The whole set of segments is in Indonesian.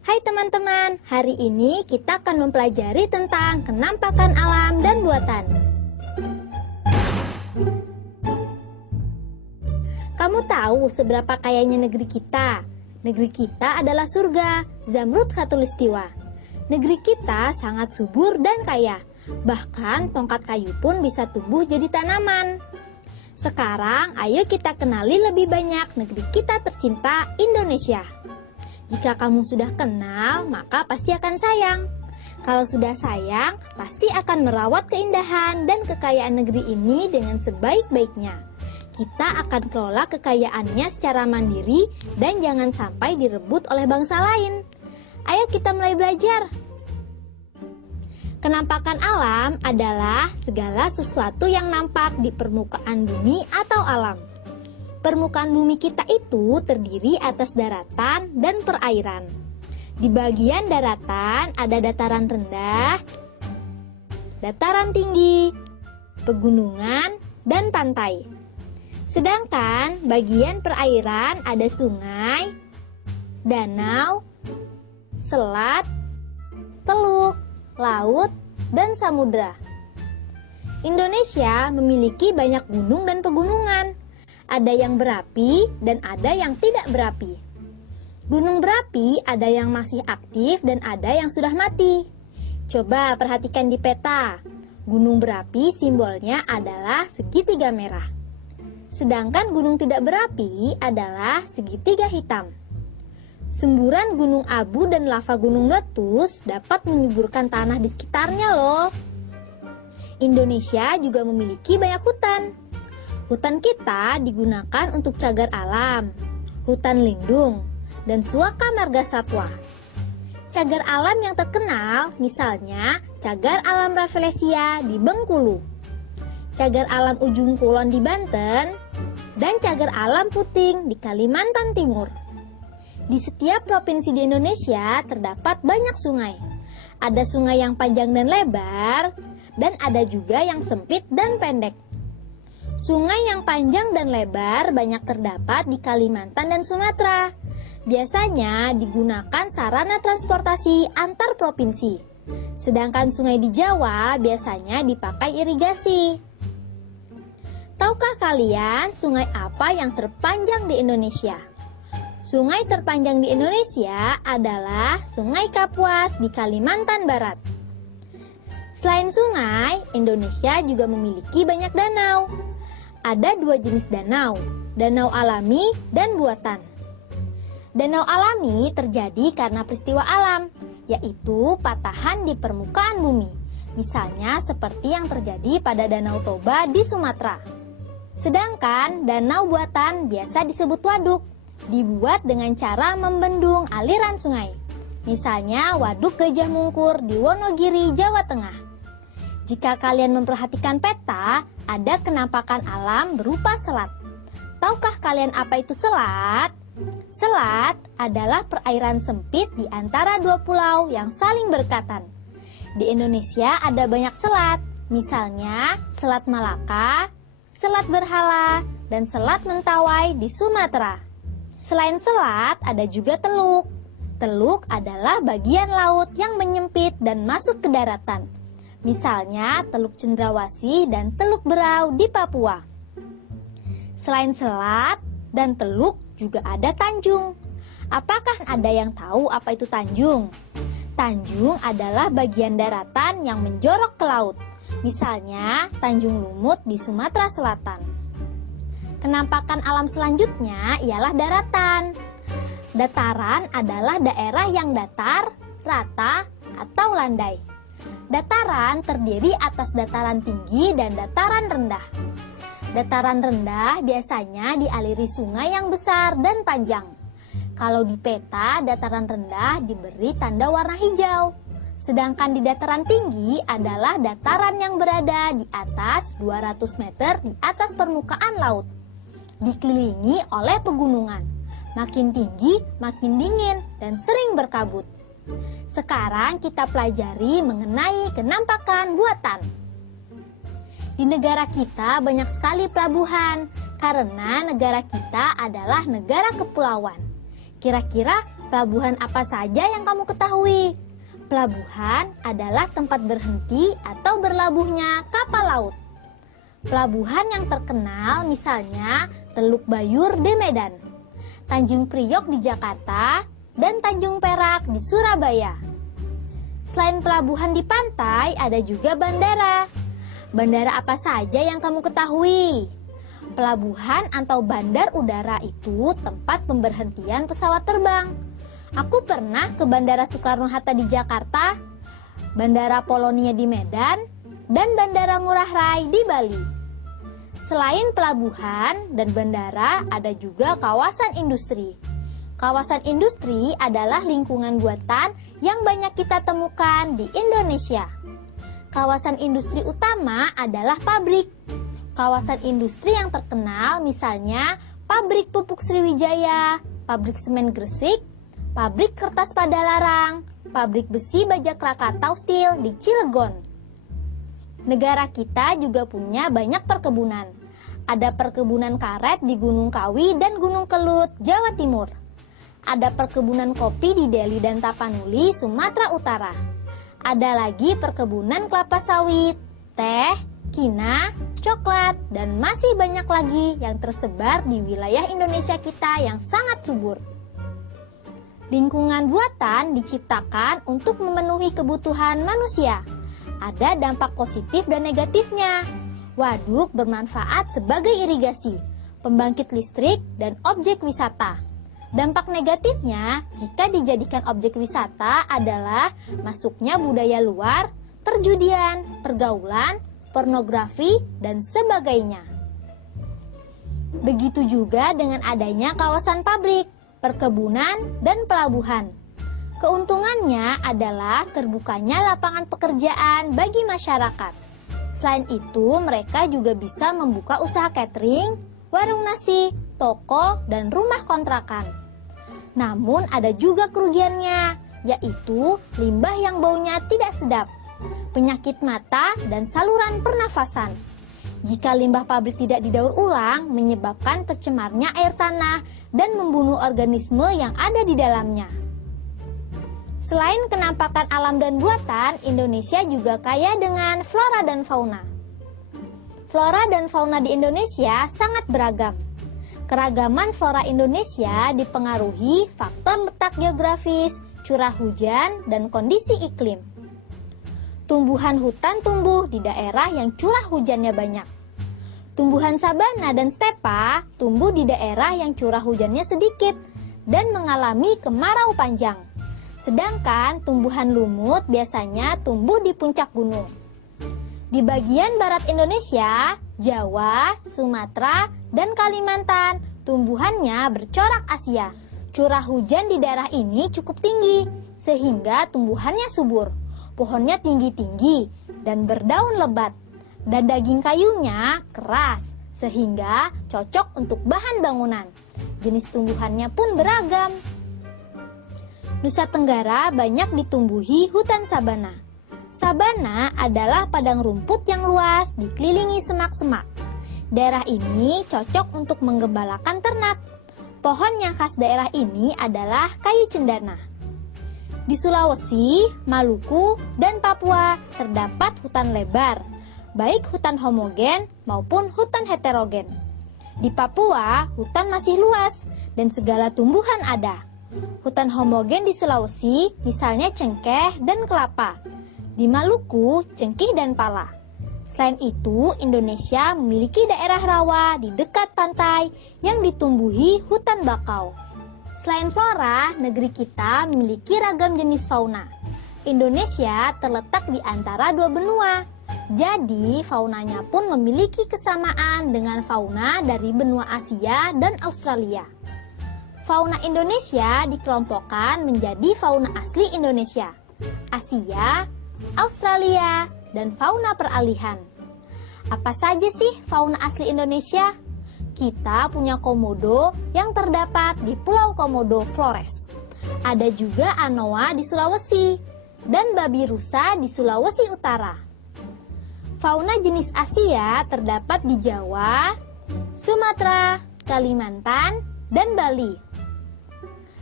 Hai teman-teman, hari ini kita akan mempelajari tentang kenampakan alam dan buatan. Kamu tahu seberapa kayanya negeri kita? Negeri kita adalah surga, Zamrud Khatulistiwa. Negeri kita sangat subur dan kaya, bahkan tongkat kayu pun bisa tumbuh jadi tanaman. Sekarang, ayo kita kenali lebih banyak negeri kita tercinta, Indonesia. Jika kamu sudah kenal, maka pasti akan sayang. Kalau sudah sayang, pasti akan merawat keindahan dan kekayaan negeri ini dengan sebaik-baiknya. Kita akan kelola kekayaannya secara mandiri dan jangan sampai direbut oleh bangsa lain. Ayo kita mulai belajar. Kenampakan alam adalah segala sesuatu yang nampak di permukaan bumi atau alam. Permukaan bumi kita itu terdiri atas daratan dan perairan. Di bagian daratan ada dataran rendah, dataran tinggi, pegunungan, dan pantai. Sedangkan bagian perairan ada sungai, danau, selat, teluk, laut, dan samudra. Indonesia memiliki banyak gunung dan pegunungan. Ada yang berapi dan ada yang tidak berapi. Gunung berapi ada yang masih aktif dan ada yang sudah mati. Coba perhatikan di peta. Gunung berapi simbolnya adalah segitiga merah. Sedangkan gunung tidak berapi adalah segitiga hitam. Semburan gunung abu dan lava gunung meletus dapat menyuburkan tanah di sekitarnya loh. Indonesia juga memiliki banyak hutan. Hutan kita digunakan untuk cagar alam, hutan lindung, dan suaka marga satwa. Cagar alam yang terkenal misalnya cagar alam Rafflesia di Bengkulu, cagar alam Ujung Kulon di Banten, dan cagar alam Puting di Kalimantan Timur. Di setiap provinsi di Indonesia terdapat banyak sungai. Ada sungai yang panjang dan lebar, dan ada juga yang sempit dan pendek. Sungai yang panjang dan lebar banyak terdapat di Kalimantan dan Sumatera. Biasanya digunakan sarana transportasi antar provinsi. Sedangkan sungai di Jawa biasanya dipakai irigasi. Tahukah kalian sungai apa yang terpanjang di Indonesia? Sungai terpanjang di Indonesia adalah Sungai Kapuas di Kalimantan Barat. Selain sungai, Indonesia juga memiliki banyak danau. Ada dua jenis danau, danau alami dan buatan. Danau alami terjadi karena peristiwa alam, yaitu patahan di permukaan bumi. Misalnya seperti yang terjadi pada Danau Toba di Sumatera. Sedangkan danau buatan biasa disebut waduk, dibuat dengan cara membendung aliran sungai. Misalnya Waduk Gajah Mungkur di Wonogiri, Jawa Tengah. Jika kalian memperhatikan peta, ada kenampakan alam berupa selat. Tahukah kalian apa itu selat? Selat adalah perairan sempit di antara dua pulau yang saling berdekatan. Di Indonesia ada banyak selat, misalnya Selat Malaka, Selat Berhala, dan Selat Mentawai di Sumatera. Selain selat, ada juga teluk. Teluk adalah bagian laut yang menyempit dan masuk ke daratan. Misalnya Teluk Cendrawasih dan Teluk Berau di Papua. Selain selat dan teluk juga ada tanjung. Apakah ada yang tahu apa itu tanjung? Tanjung adalah bagian daratan yang menjorok ke laut. Misalnya Tanjung Lumut di Sumatera Selatan. Kenampakan alam selanjutnya ialah daratan. Dataran adalah daerah yang datar, rata, atau landai. Dataran terdiri atas dataran tinggi dan dataran rendah. Dataran rendah biasanya dialiri sungai yang besar dan panjang. Kalau di peta, dataran rendah diberi tanda warna hijau. Sedangkan di dataran tinggi adalah dataran yang berada di atas 200 meter di atas permukaan laut. Dikelilingi oleh pegunungan. Makin tinggi, makin dingin, dan sering berkabut. Sekarang kita pelajari mengenai kenampakan buatan. Di negara kita banyak sekali pelabuhan, karena negara kita adalah negara kepulauan. Kira-kira Pelabuhan apa saja yang kamu ketahui? Pelabuhan adalah tempat berhenti atau berlabuhnya kapal laut. Pelabuhan yang terkenal misalnya Teluk Bayur di Medan, Tanjung Priok di Jakarta, dan Tanjung Perak di Surabaya. Selain pelabuhan di pantai, ada juga bandara. Bandara apa saja yang kamu ketahui? Pelabuhan atau bandar udara itu tempat pemberhentian pesawat terbang. Aku pernah ke Bandara Soekarno-Hatta di Jakarta, Bandara Polonia di Medan, dan Bandara Ngurah Rai di Bali. Selain pelabuhan dan bandara, ada juga kawasan industri. Kawasan industri adalah lingkungan buatan yang banyak kita temukan di Indonesia. Kawasan industri utama adalah pabrik. Kawasan industri yang terkenal misalnya Pabrik Pupuk Sriwijaya, Pabrik Semen Gresik, Pabrik Kertas Padalarang, Pabrik Besi Baja Krakatau Steel di Cilegon. Negara kita juga punya banyak perkebunan. Ada perkebunan karet di Gunung Kawi dan Gunung Kelut, Jawa Timur. Ada perkebunan kopi di Deli dan Tapanuli, Sumatera Utara. Ada lagi perkebunan kelapa sawit, teh, kina, coklat, dan masih banyak lagi yang tersebar di wilayah Indonesia kita yang sangat subur. Lingkungan buatan diciptakan untuk memenuhi kebutuhan manusia. Ada dampak positif dan negatifnya. Waduk bermanfaat sebagai irigasi, pembangkit listrik, dan objek wisata. Dampak negatifnya jika dijadikan objek wisata adalah masuknya budaya luar, perjudian, pergaulan, pornografi, dan sebagainya. Begitu juga dengan adanya kawasan pabrik, perkebunan, dan pelabuhan. Keuntungannya adalah terbukanya lapangan pekerjaan bagi masyarakat. Selain itu, mereka juga bisa membuka usaha catering, warung nasi, toko, dan rumah kontrakan. Namun ada juga kerugiannya, yaitu limbah yang baunya tidak sedap, penyakit mata, dan saluran pernafasan. Jika limbah pabrik tidak didaur ulang, menyebabkan tercemarnya air tanah dan membunuh organisme yang ada di dalamnya. Selain kenampakan alam dan buatan, Indonesia juga kaya dengan flora dan fauna. Flora dan fauna di Indonesia sangat beragam. Keragaman flora Indonesia dipengaruhi faktor letak geografis, curah hujan, dan kondisi iklim. Tumbuhan hutan tumbuh di daerah yang curah hujannya banyak. Tumbuhan sabana dan stepa tumbuh di daerah yang curah hujannya sedikit dan mengalami kemarau panjang. Sedangkan tumbuhan lumut biasanya tumbuh di puncak gunung. Di bagian barat Indonesia, Jawa, Sumatera, dan Kalimantan, tumbuhannya bercorak Asia. Curah hujan di daerah ini cukup tinggi, sehingga tumbuhannya subur. Pohonnya tinggi-tinggi dan berdaun lebat, dan daging kayunya keras, sehingga cocok untuk bahan bangunan. Jenis tumbuhannya pun beragam. Nusa Tenggara banyak ditumbuhi hutan sabana. Sabana adalah padang rumput yang luas dikelilingi semak-semak. Daerah ini cocok untuk menggembalakan ternak. Pohon yang khas daerah ini adalah kayu cendana. Di Sulawesi, Maluku, dan Papua terdapat hutan lebar, baik hutan homogen maupun hutan heterogen. Di Papua, hutan masih luas dan segala tumbuhan ada. Hutan homogen di Sulawesi, misalnya cengkeh dan kelapa. Di Maluku, cengkih dan pala. Selain itu, Indonesia memiliki daerah rawa di dekat pantai yang ditumbuhi hutan bakau. Selain flora, negeri kita memiliki ragam jenis fauna. Indonesia terletak di antara dua benua. Jadi, faunanya pun memiliki kesamaan dengan fauna dari benua Asia dan Australia. Fauna Indonesia dikelompokkan menjadi fauna asli Indonesia, Asia, Australia, dan fauna peralihan. Apa saja sih fauna asli Indonesia? Kita punya komodo yang terdapat di Pulau Komodo Flores. Ada juga anoa di Sulawesi dan babi rusa di Sulawesi Utara. Fauna jenis Asia terdapat di Jawa, Sumatera, Kalimantan, dan Bali.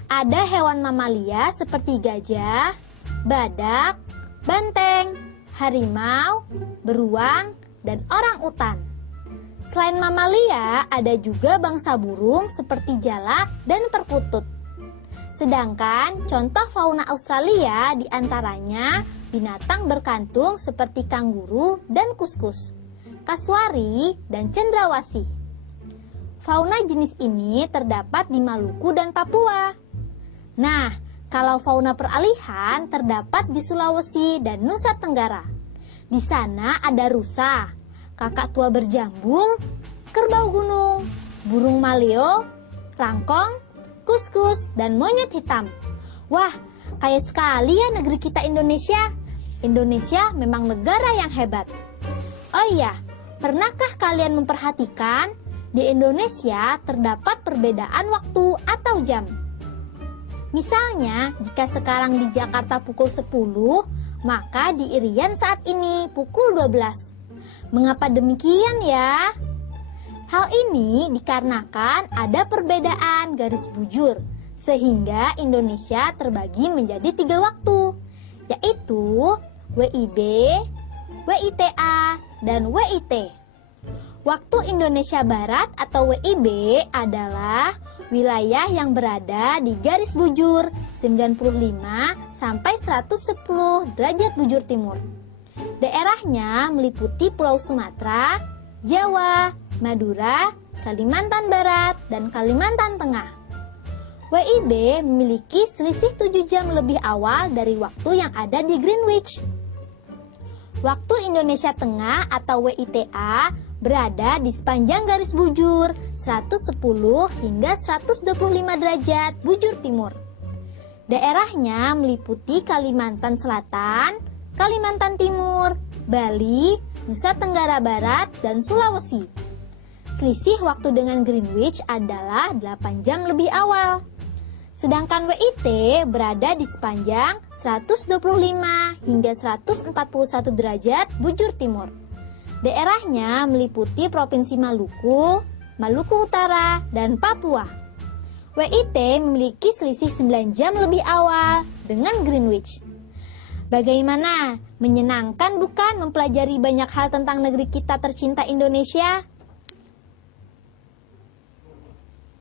Ada hewan mamalia seperti gajah, badak, banteng, harimau, beruang, dan orang utan. Selain mamalia, ada juga bangsa burung seperti jalak dan perkutut. Sedangkan contoh fauna Australia diantaranya binatang berkantung seperti kanguru dan kuskus, kasuari, dan cendrawasih. Fauna jenis ini terdapat di Maluku dan Papua. Nah, kalau fauna peralihan terdapat di Sulawesi dan Nusa Tenggara. Di sana ada rusa, kakak tua berjambul, kerbau gunung, burung maleo, rangkong, kuskus, dan monyet hitam. Wah, kaya sekali ya negeri kita Indonesia. Indonesia memang negara yang hebat. Oh iya, pernahkah kalian memperhatikan di Indonesia terdapat perbedaan waktu atau jam? Misalnya, jika sekarang di Jakarta pukul 10, maka di Irian saat ini pukul 12. Mengapa demikian ya? Hal ini dikarenakan ada perbedaan garis bujur, sehingga Indonesia terbagi menjadi 3 waktu, yaitu WIB, WITA, dan WIT. Waktu Indonesia Barat atau WIB adalah wilayah yang berada di garis bujur 95 sampai 110 derajat bujur timur. Daerahnya meliputi Pulau Sumatera, Jawa, Madura, Kalimantan Barat, dan Kalimantan Tengah. WIB memiliki selisih 7 jam lebih awal dari waktu yang ada di Greenwich. Waktu Indonesia Tengah atau WITA berada di sepanjang garis bujur 110 hingga 125 derajat bujur timur. Daerahnya meliputi Kalimantan Selatan, Kalimantan Timur, Bali, Nusa Tenggara Barat, dan Sulawesi. Selisih waktu dengan Greenwich adalah 8 jam lebih awal. Sedangkan WIT berada di sepanjang 125 hingga 141 derajat bujur timur. Daerahnya meliputi Provinsi Maluku, Maluku Utara, dan Papua. WIT memiliki selisih 9 jam lebih awal dengan Greenwich. Bagaimana? Menyenangkan bukan mempelajari banyak hal tentang negeri kita tercinta Indonesia?